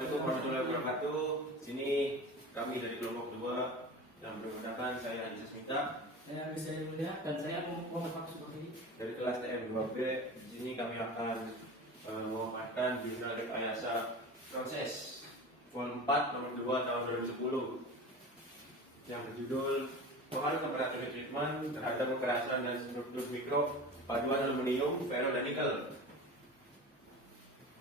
Assalamualaikum warahmatullahi wabarakatuh. Sini kami dari kelompok 2 yang bermenggunakan saya Haji Sasmita. Saya bisa mulia dan saya Muhammad Fakus Bakri Dari kelas TM2B. Di sini kami akan memaparkan jurnal rekayasa proses Vol 4 nomor 2 tahun 2010 yang berjudul pengaruh temperatur treatment terhadap kekerasan dan struktur mikro paduan aluminium, ferro dan nikel.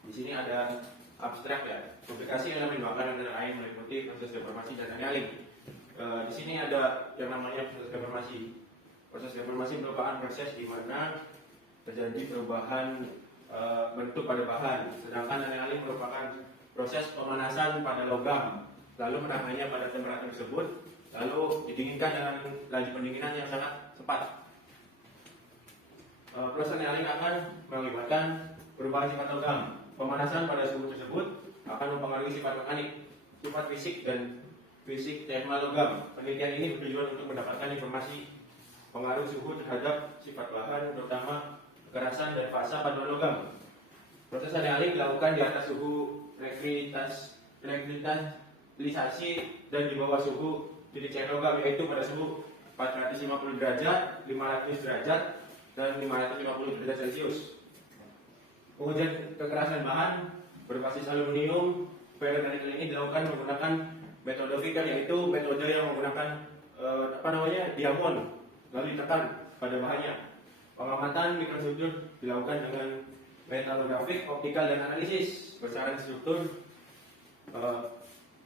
Di sini ada abstrak ya, publikasi elemen bakar antara air meliputi proses deformasi dan annealing. Di sini ada yang namanya proses deformasi. Proses deformasi merupakan proses di mana terjadi perubahan bentuk pada bahan, sedangkan annealing merupakan proses pemanasan pada logam, lalu menanganya pada temperatur tersebut, lalu didinginkan dengan laju pendinginan yang sangat cepat. Proses annealing akan mengakibatkan perubahan sifat logam. Pemanasan pada suhu tersebut akan mempengaruhi sifat mekanik, sifat fisik, dan fisik thermal logam. Penelitian ini bertujuan untuk mendapatkan informasi pengaruh suhu terhadap sifat bahan, terutama kekerasan dan fasa paduan logam. Proses annealing dilakukan di atas suhu rekritisasi dan di bawah suhu titik cair logam, yaitu pada suhu 450 derajat, 500 derajat, dan 550 derajat Celcius. Pengujian kekerasan bahan berbasis aluminium, ferro dan nikel ini dilakukan menggunakan metode Vickers, yaitu metode yang menggunakan diamond lalu ditekan pada bahannya. Pengamatan mikrostruktur dilakukan dengan metalografik, optikal dan analisis besaran struktur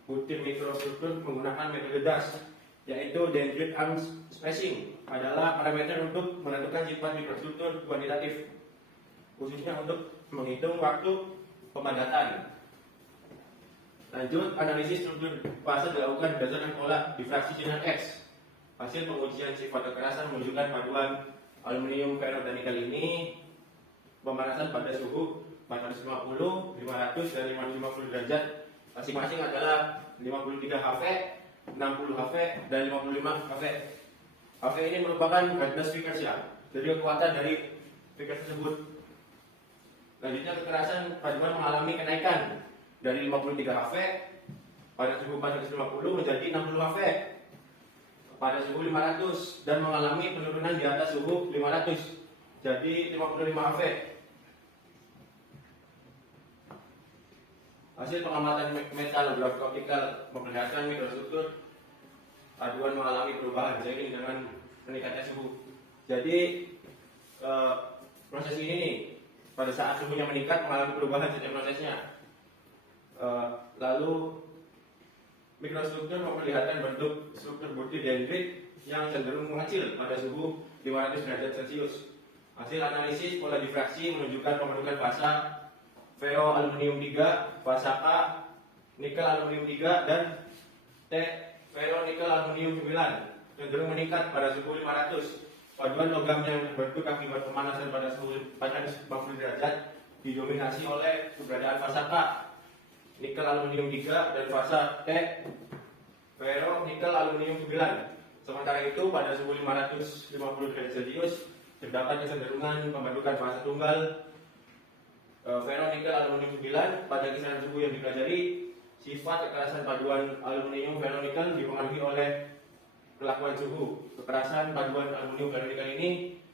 butir mikrostruktur menggunakan metode DAS, yaitu dendrite arm spacing adalah parameter untuk menentukan sifat mikrostruktur kuantitatif, khususnya untuk menghitung waktu pemadatan. Lanjut, analisis struktur fase dilakukan berdasarkan pola difraksi sinar X. Hasil pengujian sifat kekerasan menunjukkan paduan aluminium, ferro dan nikel ini pemanasan pada suhu 450, 500 dan 550 derajat masing-masing adalah 53 HV, 60 HV dan 55 HV. HV ini merupakan hardness Vickers ya, jadi kekuatan dari Vickers tersebut. Selanjutnya, kekerasan paduan mengalami kenaikan dari 53 HV pada suhu 450 menjadi 60 HV pada suhu 500 dan mengalami penurunan di atas suhu 500 jadi 55 HV. Hasil pengamatan metalografi optikal memperlihatkan mikrostruktur paduan mengalami perubahan seiring dengan meningkatnya suhu. Jadi proses ini nih, pada saat suhunya meningkat mengalami perubahan setiap prosesnya. Lalu mikrostruktur memperlihatkan bentuk struktur butir dendrit yang cenderung mengecil pada suhu 500 derajat Celcius. Hasil analisis pola difraksi menunjukkan pembentukan fasa ferro aluminium 3, fasa K nikel aluminium 3 dan T ferro nikel aluminium 9 cenderung meningkat pada suhu 500. Paduan logam yang terbentuk akibat pemanasan pada suhu 450 derajat didominasi oleh keberadaan fasa K nikel aluminium 3 dan fasa T ferro nikel aluminium 9. Sementara itu pada suhu 550 derajat Celcius terdapat kecenderungan pembentukan fasa tunggal ferro nikel aluminium 9. Pada kisaran suhu yang dipelajari, sifat kekerasan paduan aluminium ferro nikel dipengaruhi oleh kelakuan suhu. Kekerasan paduan aluminium ferro nikel ini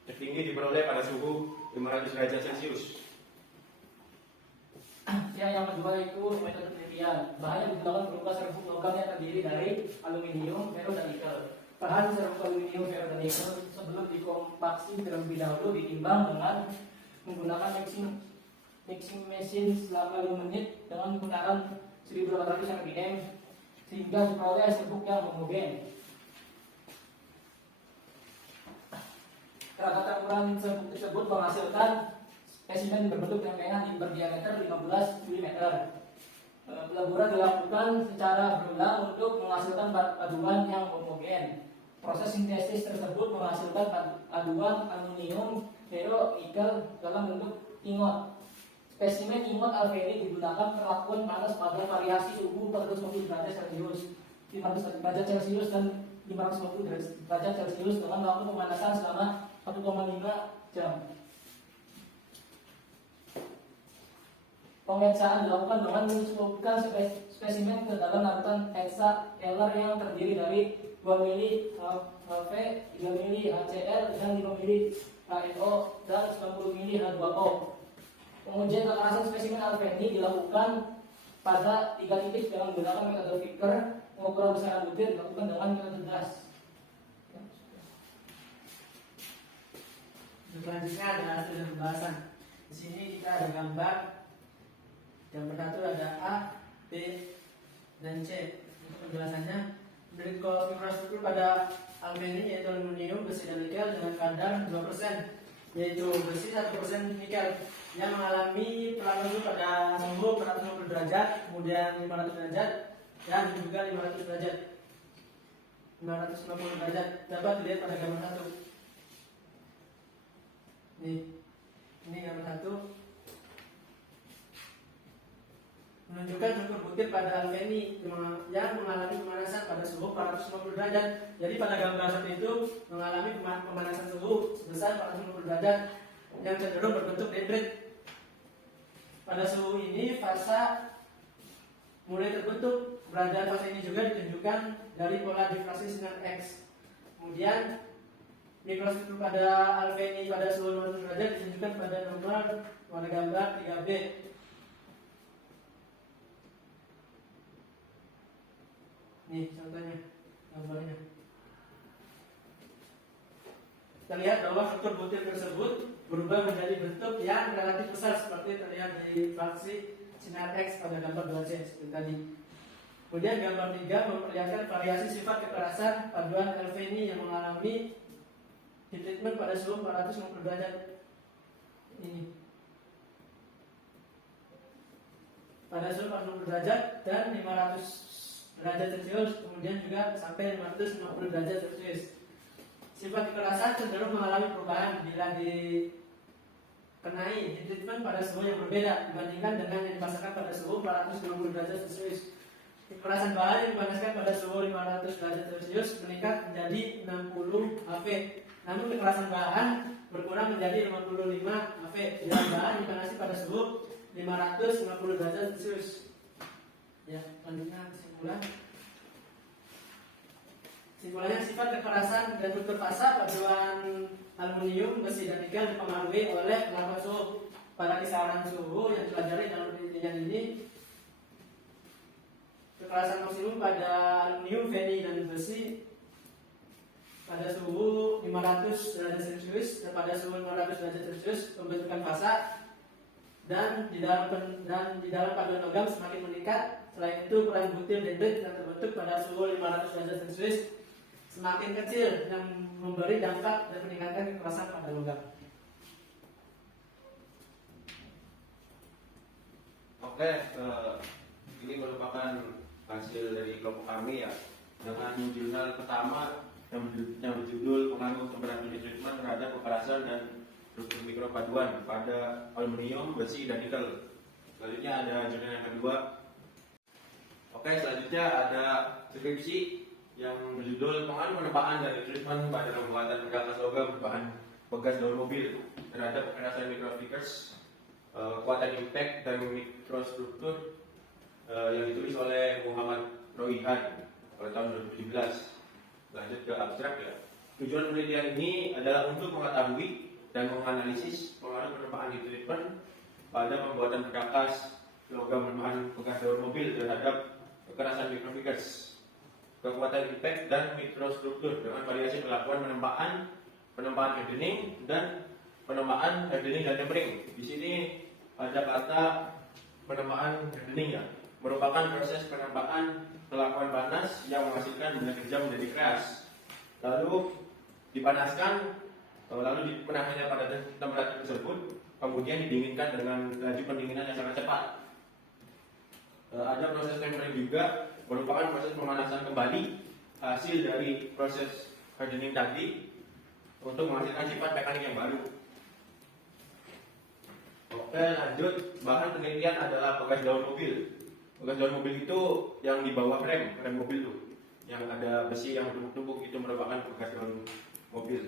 tertinggi diperoleh pada suhu 500 derajat Celcius. Ya, yang kedua itu metode penelitian. Bahan yang digunakan berupa serbuk logam yang terdiri dari aluminium, ferro dan nikel. Bahan serbuk aluminium, ferro dan nikel sebelum dikompaksi terlebih dahulu ditimbang dengan menggunakan mixing mesin selama 5 menit dengan putaran 1800 rpm sehingga diperoleh serbuk yang homogen. Kerangka ukuran serbuk tersebut menghasilkan spesimen berbentuk rangkaian berdiameter 15 mm. Pelaburan dilakukan secara berulang untuk menghasilkan paduan yang homogen. Proses sintesis tersebut menghasilkan paduan aluminium, ferro, nikel dalam bentuk ingot. Spesimen ingot alveni digunakan perlakuan panas pada variasi suhu 450 derajat Celcius, 500 derajat Celcius dan 550 derajat Celcius dengan waktu pemanasan selama 1,5 jam. Pemeriksaan dilakukan dengan memasukkan spesimen ke dalam larutan hexakeller yang terdiri dari 2 mili HV, 3 mili HCl, dan 5 mili HNO, dan 90 mili H2O. Pengujian kekerasan spesimen alfeni dilakukan pada 3 titik dengan menggunakan metode Vickers. Pengukuran besaran butir dilakukan dengan metode gas. Selanjutnya ada hasil pembahasan. Di sini kita ada gambar. Gambar satu ada A, B, dan C. Untuk penjelasannya, berikut infrastruktur pada aluminium yaitu aluminium, besi, dan nikel dengan kadar 2%, yaitu besi 1% nikel yang mengalami pelarutan pada suhu 450 derajat, kemudian 500 derajat, dan juga 500 derajat. 550 derajat dapat dilihat pada gambar satu. Ini gambar satu menunjukkan struktur butir pada aluminium yang mengalami pemanasan pada suhu 450 derajat. Jadi pada gambar satu itu mengalami pemanasan suhu sebesar 450 derajat yang cenderung berbentuk dendrit. Pada suhu ini fasa mulai terbentuk. Keberadaan fase ini juga ditunjukkan dari pola difraksi sinar X. Kemudian mikrostruktur pada aluminium pada suhu 500 derajat ditunjukkan pada nomor pada gambar 3B. Nih contohnya, gambarnya. Kita lihat bahwa struktur butir tersebut berubah menjadi bentuk yang relatif besar seperti terlihat di fraksi sinar X pada gambar 2C seperti tadi. Kemudian gambar 3 memperlihatkan variasi sifat kekerasan paduan aluminium yang mengalami heat treatment pada suhu 450 derajat. Ini pada suhu 450 derajat dan 500 derajat Celcius, kemudian juga sampai 550 derajat Celcius. Sifat kekerasan cenderung mengalami perubahan bila dikenai heat treatment pada suhu yang berbeda dibandingkan dengan yang dipasangkan pada suhu 450 derajat Celcius. Kekerasan bahan yang dipanaskan pada suhu 500 derajat Celcius meningkat menjadi 60 HV. Namun kekerasan bahan berkurang menjadi 55 HV bila bahan dipanasi pada suhu 550 derajat Celcius. Ya, selanjutnya kesimpulan. Kesimpulannya, sifat kekerasan dan struktur fasa paduan aluminium, besi, dan nikel dipengaruhi oleh pengaruh suhu. Pada kisaran suhu yang dipelajari dalam penelitian ini, kekerasan maksimum pada aluminium, feni, dan besi pada suhu 500 derajat Celcius dan pada suhu 500 derajat Celcius pembentukan fasa, dan di dalam paduan logam semakin meningkat. Selain itu, ukuran butir dendrit yang terbentuk pada suhu 500 derajat Celcius semakin kecil yang memberi dampak dan meningkatkan kekerasan pada logam. Oke, ini merupakan hasil dari kelompok kami ya, dengan jurnal pertama yang berjudul pengaruh temperatur treatment terhadap kekerasan dan struktur mikropaduan pada aluminium, besi, dan nikel. Selanjutnya ada jurnal yang kedua. Oke, selanjutnya ada skripsi yang berjudul pengaruh penempaan dari treatment pada pembuatan perkakas logam bahan bekas daun mobil terhadap kekerasan mikrofikers, kekuatan impact dan mikrostruktur, yang ditulis oleh Muhammad Roihan pada tahun 2017. Lanjut ke abstrak ya. Tujuan penelitian ini adalah untuk mengetahui dan menganalisis pengaruh penempaan heat treatment pada pembuatan perkakas logam bahan bekas daun mobil terhadap kekerasan mikrofikers, kekuatan impact dan mikrostruktur dengan variasi perlakuan penempaan hardening dan penempaan hardening dan tempering. Di sini ada kata penempaan hardening ya, merupakan proses penempaan perlakuan panas yang menghasilkan benda kerja menjadi keras, lalu dipanaskan, lalu penanganannya pada temperatur tersebut, kemudian didinginkan dengan laju pendinginan yang sangat cepat. Ada proses tempering juga, merupakan proses pemanasan kembali hasil dari proses hardening tadi untuk menghasilkan sifat mekanik yang baru. Oke, lanjut. Bahan penelitian adalah bekas daun mobil. Bekas daun mobil itu yang di bawah rem mobil itu, yang ada besi yang tumpuk-tumpuk, itu merupakan bekas daun mobil.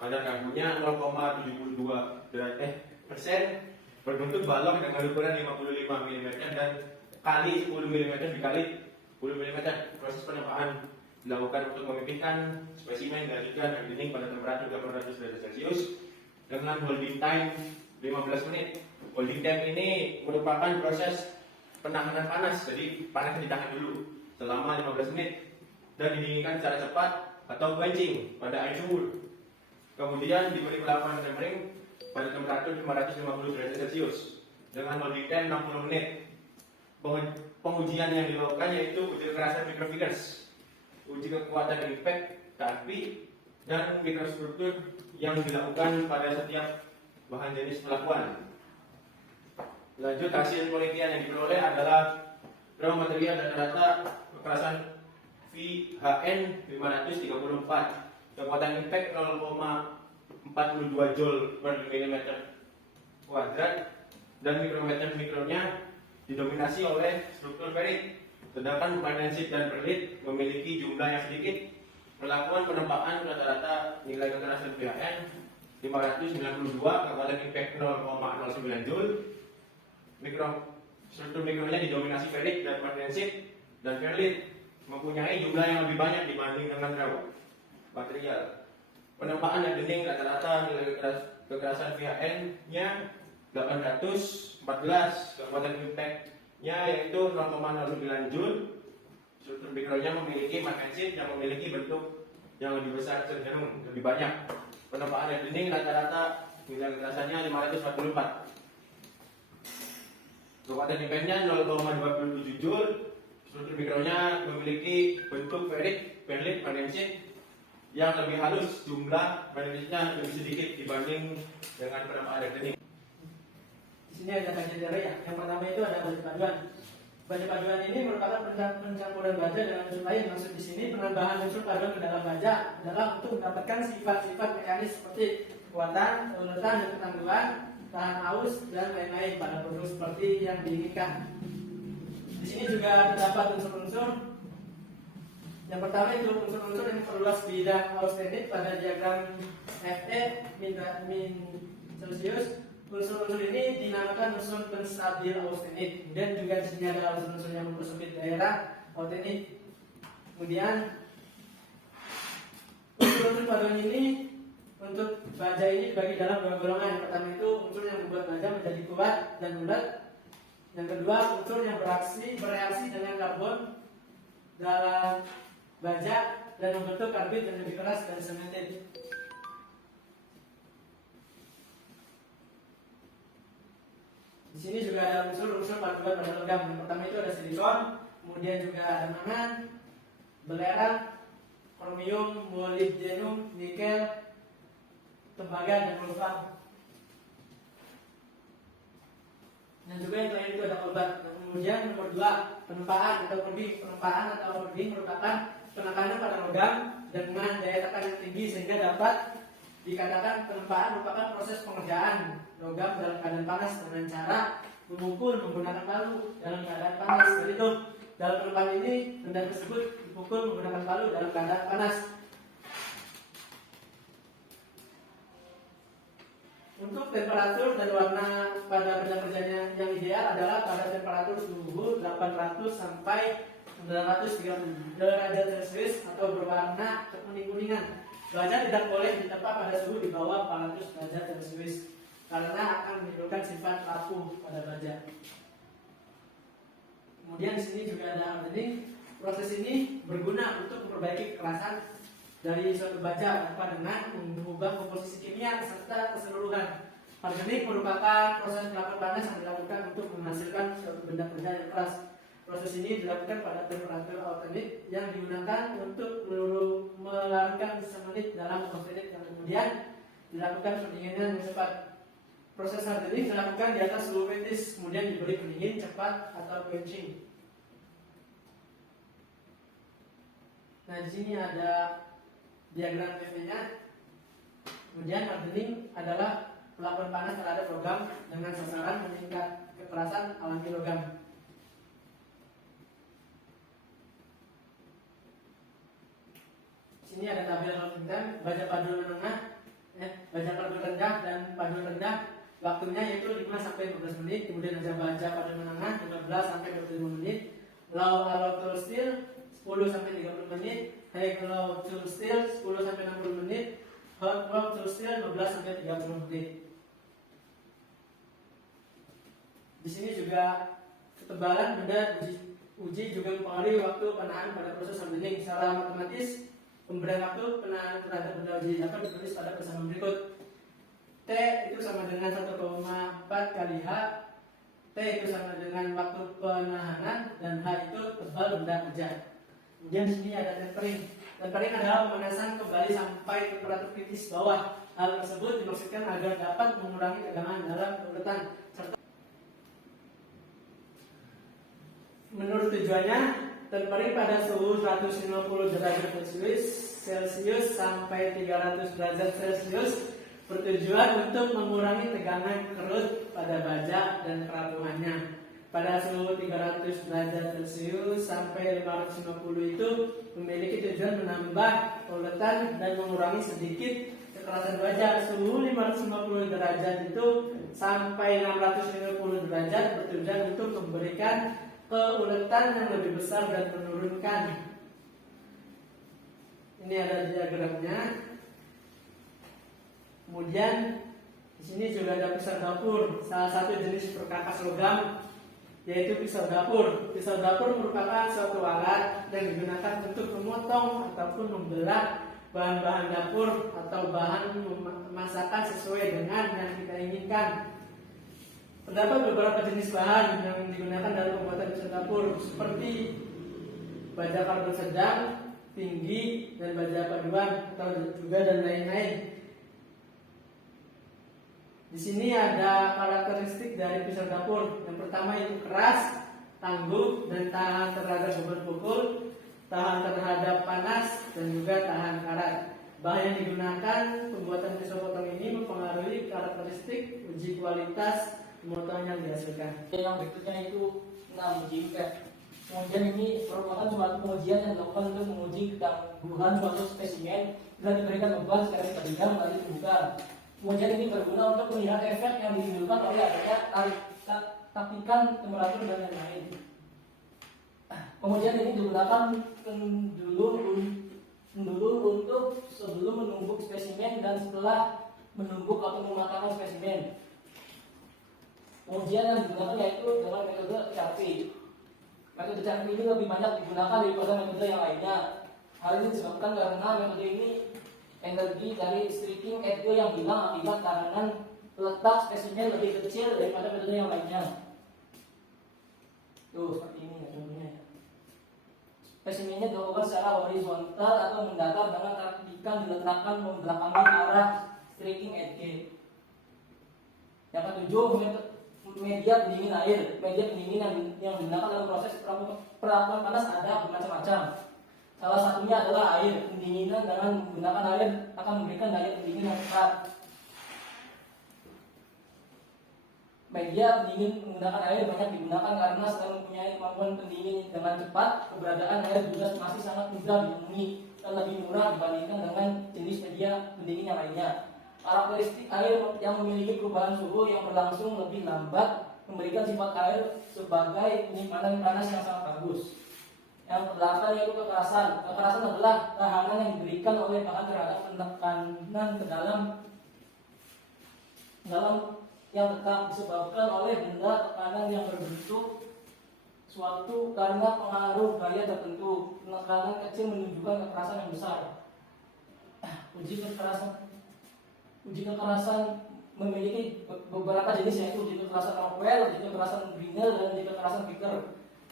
Kadar karbonnya 0,72% berbentuk balok dengan ukuran 55 mm dan kali 10 mm dikali 10 mm. Proses penempaan dilakukan untuk memipihkan spesimen dilanjutkan hardening pada temperatur 800 derajat Celcius dengan holding time 15 menit. Holding time ini merupakan proses penahanan panas, jadi panasnya ditahan dulu selama 15 menit dan didinginkan secara cepat atau quenching pada air suhu. Kemudian diberi perlakuan tempering pada temperatur 550 derajat Celcius dengan holding time 60 menit. Pengujian yang dilakukan yaitu uji kekerasan microfigures, uji kekuatan impact, KFP, dan mikrostruktur yang dilakukan pada setiap bahan jenis pelakuan. Lanjut, hasil penelitian yang diperoleh adalah raw material rata-rata kekerasan VHN 534, kekuatan impact 0,42 joule per milimeter kuadrat, dan mikrometer-mikronya didominasi oleh struktur ferit, sedangkan permanensit dan perlit memiliki jumlah yang sedikit. Perlakuan penempaan rata-rata nilai kekerasan VHN 592, kekuatan impact 0,09 joule. Struktur mikronya didominasi ferit dan permanensit, dan perlit mempunyai jumlah yang lebih banyak dibanding dengan raw material. Penempaan hardening rata-rata nilai kekerasan VHN-nya 814, kekuatan impact-nya yaitu 0,09 joule. Struktur mikronya memiliki magnesit yang memiliki bentuk yang lebih besar cenderung lebih banyak. Penempaan hardening rata-rata nilai kekerasannya 544. Kekuatan impact-nya 0,27 joule. Struktur mikronya memiliki bentuk ferit, perlit, magnesit yang lebih halus. Jumlah magnetitnya lebih sedikit dibanding dengan penempaan hardening. Di sini ada kriteria ya. Yang pertama itu ada baja paduan. Baja paduan ini merupakan pencampuran baja dengan unsur lain. Maksud di sini penambahan unsur paduan ke dalam baja adalah untuk mendapatkan sifat-sifat mekanis seperti kekuatan, keuletan, dan ketangguhan, tahan aus, dan lain-lain pada produk seperti yang diinginkan. Di sini juga terdapat unsur-unsur. Yang pertama itu unsur-unsur yang memperluas bidang austenit pada diagram Fe min Celsius. Unsur-unsur ini dinamakan unsur penstabil austenit. Kemudian juga di sini ada unsur-unsur yang mempersempit daerah austenit. Kemudian unsur-unsur paduan ini untuk baja ini dibagi dalam dua golongan. Yang pertama itu unsur yang membuat baja menjadi kuat dan bulat. Yang kedua unsur yang bereaksi dengan karbon dalam baja dan membentuk karbit yang lebih keras dan semented. Di sini juga ada unsur-unsur paduan pada logam. Yang pertama itu ada silikon, kemudian juga ada mangan, belerang, kromium, molybdenum, nikel, tembaga, dan wolfram. Dan juga yang terakhir itu ada kolbat. Kemudian nomor 2, penempaan atau perbing. Penempaan atau perbing merupakan penekanan pada logam dengan daya tekan yang tinggi sehingga dapat dikatakan penempaan merupakan proses pengerjaan logam dalam keadaan panas dengan cara memukul menggunakan palu dalam keadaan panas. Jadi itu dalam penempaan ini benda tersebut dipukul menggunakan palu dalam keadaan panas. Untuk temperatur dan warna pada benda kerjanya yang ideal adalah pada temperatur suhu 800 sampai 930 derajat Celcius atau berwarna kekuning-kuningan. Baja tidak boleh ditempa pada suhu di bawah 400 derajat Celcius karena akan menimbulkan sifat rapuh pada baja. Kemudian di sini juga ada hardening. Proses ini berguna untuk memperbaiki kekerasan dari suatu baja tanpa dengan mengubah komposisi kimia serta keseluruhan. Hardening merupakan proses pelakuan panas yang dilakukan untuk menghasilkan suatu benda kerja yang keras. Proses ini dilakukan pada temperatur alternate yang digunakan untuk melarutkan semenit dalam austenit yang kemudian dilakukan pendinginan yang cepat. Proses hardening dilakukan di atas suhu kritis, kemudian diberi pendingin cepat atau quenching. Nah, di sini ada diagram Fe-nya. Kemudian hardening adalah pelakuan panas terhadap logam dengan sasaran meningkat kekerasan alami logam. Di sini ada tabel loading time, baja paduan menengah, baja paduan rendah dan paduan rendah. Waktunya yaitu 5 sampai 15 menit, kemudian aja baca pada menengah 15 sampai 25 menit. Low to still 10 sampai 30 menit, high low to still 10 sampai 60 menit, hot to still 15 sampai 30 menit. Di sini juga ketebalan benda uji juga mempengaruhi waktu penahan pada proses sampling. Secara matematis, pemberian waktu penahan terhadap benda uji dapat ditulis pada persamaan berikut. T itu sama dengan 1,4 kali H. T itu sama dengan waktu penahanan, dan H itu tebal benda kerja. Kemudian di sini ada tempering. Tempering adalah pemanasan kembali sampai temperatur kritis bawah. Hal tersebut dimaksudkan agar dapat mengurangi tegangan dalam uletan. Menurut tujuannya, tempering pada suhu 150 derajat Celcius sampai 300 derajat Celcius bertujuan untuk mengurangi tegangan kerut pada baja dan kerapungannya. Pada suhu 300 derajat Celcius sampai 550 itu memiliki tujuan menambah uletan dan mengurangi sedikit kekerasan baja. Suhu 550 derajat itu sampai 650 derajat bertujuan untuk memberikan keuletan yang lebih besar dan menurunkan. Ini ada diagramnya. Kemudian di sini juga ada pisau dapur, salah satu jenis perkakas logam, yaitu pisau dapur. Pisau dapur merupakan suatu alat yang digunakan untuk memotong ataupun membelah bahan-bahan dapur atau bahan masakan sesuai dengan yang kita inginkan. Terdapat beberapa jenis bahan yang digunakan dalam pembuatan pisau dapur, seperti baja karbon sedang, tinggi, dan baja paduan atau juga dan lain-lain. Di sini ada karakteristik dari pisau dapur. Yang pertama itu keras, tangguh, dan tahan terhadap beban pukul, tahan terhadap panas, dan juga tahan karat. Bahan yang digunakan pembuatan pisau potong ini mempengaruhi karakteristik uji kualitas pemotong yang dihasilkan. Yang berikutnya itu uji impact. Kemudian ini merupakan suatu pengujian yang dilakukan untuk menguji ketangguhan suatu spesimen dan diberikan beban secara terpindah melalui pembukaan. Pengujian ini berguna untuk melihat efek yang ditimbulkan oleh adanya taktikan temperatur dan lain-lain. Pengujian ini digunakan dulu untuk sebelum menumbuk spesimen dan setelah menumbuk atau mematangkan spesimen. Pengujian yang digunakan yaitu dengan metode CRP. Metode CRP ini lebih banyak digunakan daripada metode yang lainnya. Hal ini disebabkan karena metode ini energi dari striking etio yang hilang akibat tekanan letak spesimen lebih kecil daripada metode yang lainnya. Tuh seperti ini ya contohnya. Spesimennya dilakukan secara horizontal atau mendatar dengan taktikan diletakkan membelakangi arah striking etio. Yang ketujuh, media pendingin air. Media pendingin yang digunakan dalam proses perakuan panas ada bermacam-macam. Salah satunya adalah air. Pendinginan dengan menggunakan air akan memberikan daya pendingin yang cepat. Media pendingin menggunakan air banyak digunakan karena selain mempunyai kemampuan pendingin dengan cepat, keberadaan air juga masih sangat mudah ditemui dan lebih murah dibandingkan dengan jenis media pendingin yang lainnya. Karakteristik air yang memiliki perubahan suhu yang berlangsung lebih lambat memberikan sifat air sebagai penyimpanan panas yang sangat bagus. Yang kedelapan yaitu kekerasan. Kekerasan adalah tahanan yang diberikan oleh bahan terhadap penekanan ke dalam yang tetap disebabkan oleh benda tekanan yang berbentuk suatu karena pengaruh gaya tertentu. Penekanan kecil menunjukkan kekerasan yang besar. Uji kekerasan memiliki beberapa jenis, yaitu uji kekerasan Rockwell, uji kekerasan Brinell, dan uji kekerasan Vickers.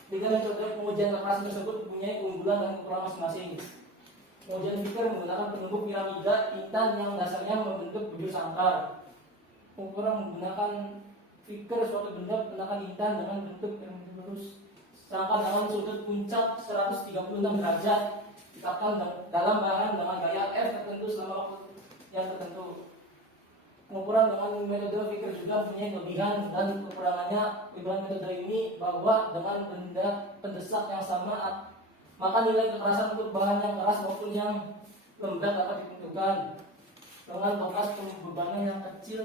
Tiga metode pengujian kekerasan tersebut mempunyai keunggulan dan kekurangan masing-masing. Pengujian Vickers menggunakan penumbuk piramida intan yang dasarnya membentuk bujur sangkar. Ukuran menggunakan Vickers suatu benda penakan intan dengan bentuk yang lurus. Sedangkan dalam sudut puncak 136 derajat ditekan dalam bahan dengan gaya F tertentu selama waktu yang tertentu. Pengukuran dengan metode Vickers juga mempunyai kelebihan dan kekurangannya. Kelebihan metode ini bahwa dengan benda pendesak yang sama, maka nilai kekerasan untuk bahan yang keras maupun yang lembab dapat ditentukan. Dengan bekas pembebanan yang kecil,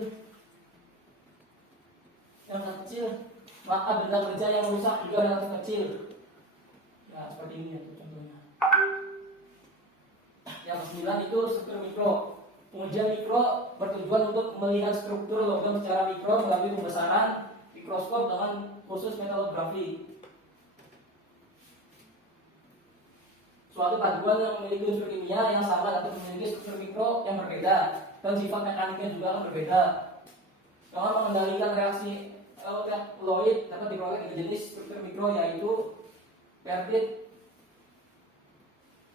yang sangat kecil, maka benda kerja yang rusak juga relatif kecil. Nah, seperti ini ya contohnya. Yang ke-9 itu struktur mikro. Pengujian mikro bertujuan untuk melihat struktur logam secara mikro melalui pembesaran mikroskop dengan khusus metalografi. Suatu paduan yang memiliki unsur kimia yang sama atau memiliki struktur mikro yang berbeda dan sifat mekaniknya juga akan berbeda. Dengan mengendalikan reaksi alkaloid dapat diperoleh 3 jenis struktur mikro, yaitu ferrit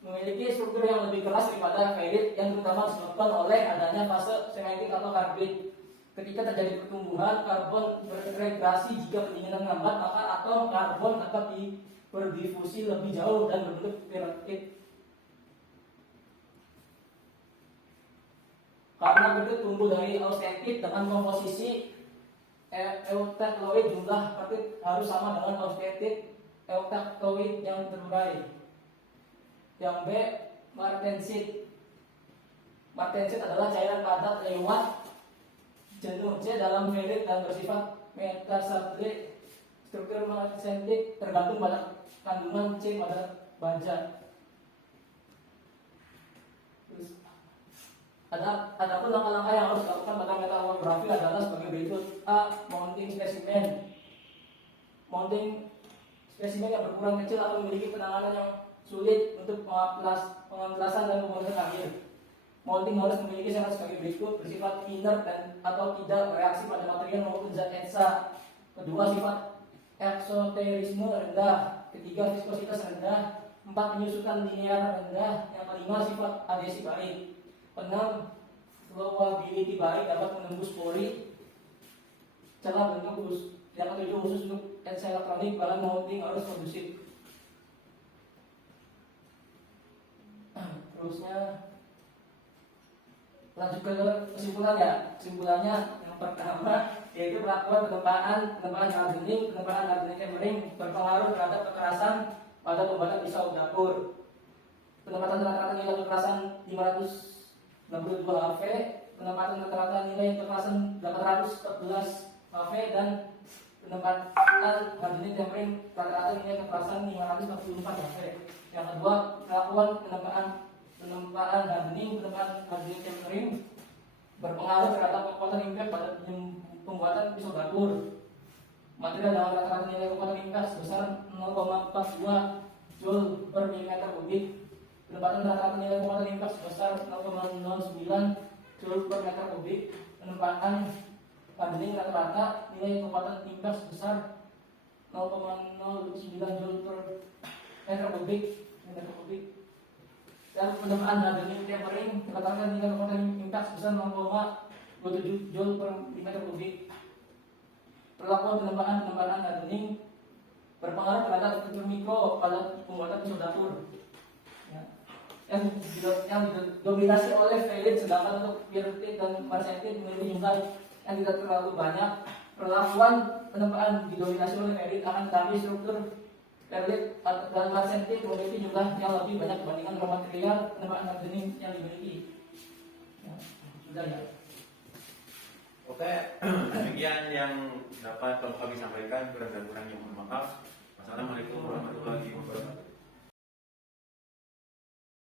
memiliki struktur yang lebih keras daripada ferrit yang terutama disebabkan oleh adanya fase semantik atau karbit. Ketika terjadi pertumbuhan, karbon berintegrasi. Jika pendinginan lambat, maka atom karbon dapat berdifusi lebih jauh dan berbentuk ferrit. Karena ferrit tumbuh dari austentit dengan komposisi eutectoid, jumlah ferrit harus sama dengan austentit eutectoid yang terbaik. Yang B, martensit. Martensit adalah cairan padat lewat jenuh C dalam ferrit dan bersifat metasablate. Struktur martensit tergantung pada kandungan C pada baja. Adapun langkah-langkah yang harus dilakukan pada metalografi adalah sebagai berikut. A. Mounting spesimen. Mounting spesimen yang berkurang kecil atau memiliki penanganan yang sulit untuk pengamplasan dan pembuatan akhir. Mounting harus memiliki syarat sebagai berikut: bersifat inert dan atau tidak bereaksi pada material maupun zat EXA. Kedua, sifat eksoterisme rendah. Ketiga, viskositas rendah. 4, penyusutan linear rendah. Yang kelima, sifat adhesi baik. 6, flowability baik, dapat menembus pori, celah bentuk khusus. Yang ketujuh, khusus untuk EXA elektronik, bahan mounting harus kondusif. Terusnya lanjut ke kesimpulannya. Kesimpulannya yang pertama yaitu perlakuan penempaan hardening tempering berpengaruh terhadap kekerasan pada pembuatan pisau dapur. Penempatan rata-rata nilai kekerasan 562 HV, penempatan rata-rata nilai kekerasan 814 HV, dan penempatan hardening tempering rata-rata nilai kekerasan 544 HV. Yang kedua, perlakuan penempaan hardening tempering berpengaruh terhadap kekuatan impact pada pembuatan pisau dapur. Material dengan rata-rata nilai kekuatan impact sebesar 0,42 Joule per milimeter kubik. Penempatan rata-rata nilai kekuatan impact sebesar 0,09 Joule per meter kubik. Penempatan hardening rata-rata nilai kekuatan impact sebesar 0,09 Joule per meter kubik. Dan penempaan hardening tempering rata-rata nilai kekuatan impact sebesar 0,27 Joule per meter kubik. Perlakuan penempaan hardening berpengaruh terhadap struktur mikro pada pembuatan pisau dapur. Ya. Yang didominasi oleh ferrit, sedangkan untuk ferrit dan martensit memiliki jumlah yang tidak terlalu banyak. Perlakuan penempaan didominasi oleh ferrit, akan tetapi struktur ferrit dan martensit memiliki jumlah yang lebih banyak dibandingkan raw material penempaan hardening yang dimiliki. Ya. Sudah ya. Oke, demikian yang dapat kami sampaikan. Kurang dan kurangnya mohon maaf. Wassalamualaikum warahmatullahi wabarakatuh.